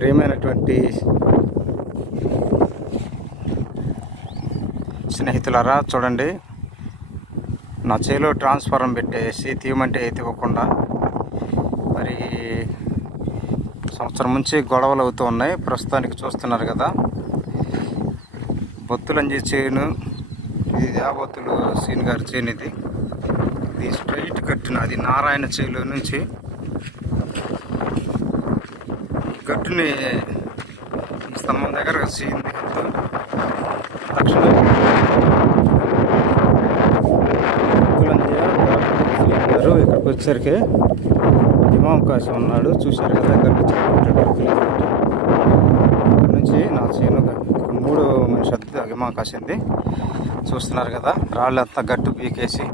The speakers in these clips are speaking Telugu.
ప్రియమైనటువంటి స్నేహితులారా చూడండి. నా చేలో ట్రాన్స్ఫారం పెట్టేసి తీయమంటే తీవ్వకుండా మరి సంవత్సరం నుంచి గొడవలు అవుతూ ఉన్నాయి. ప్రస్తుతానికి చూస్తున్నారు కదా. బొత్తులంజి చేను ఇది యాబొత్తులు సీన్ గారి చేను ఇది. ఇది స్ట్రైట్ కట్టిన అది నారాయణ చేలో నుంచి గట్టుని ఈ స్తంభం దగ్గర వచ్చింది తక్షణ ఇక్కడికి వచ్చేసరికి ఇమాం కాశీ ఉన్నాడు. చూశారు కదా దగ్గరికి ఇక్కడ నుంచి నా చేను మూడు మనిషి వద్ద ఇమాం ఉంది చూస్తున్నారు కదా రాళ్ళంతా గట్టు పీకేసి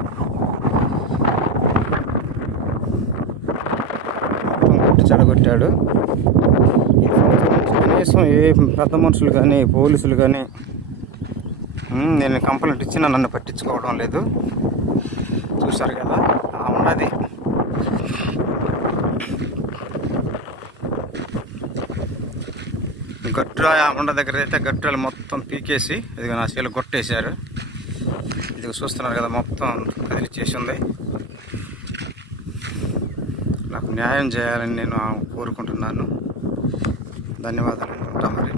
మొత్తం గట్టు చెడగొట్టాడు. కనీసం ఏ పెద్ద మనుషులు కానీ పోలీసులు కానీ నేను కంప్లైంట్ ఇచ్చినా నన్ను పట్టించుకోవడం లేదు. చూశారు కదా ఉన్నది. గట్రా ఆ ఉండ దగ్గర అయితే గట్రాలు మొత్తం పీకేసి ఇది నా చేలు కొట్టేశారు. ఇది చూస్తున్నారు కదా మొత్తం కదిలిచ్చేసి ఉంది. న్యాయం చేయాలని నేను కోరుకుంటున్నాను. ధన్యవాదాలు ఉంటా మరి